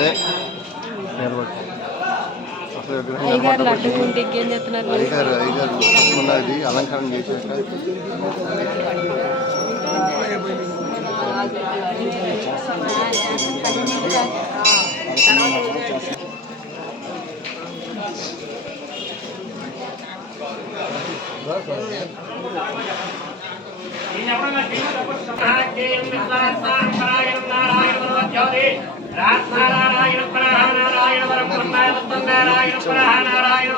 అల్లే నిలబడి విగ్రహం అయ్యగారు లడ్డు నిలబడ్డప్పటికీ ఉంటే ఇంకేం చేస్తున్నారు మీరు? అయ్యగారు అయ్యగారు ఉన్నది అలంకరణ చేసేట నారాయణ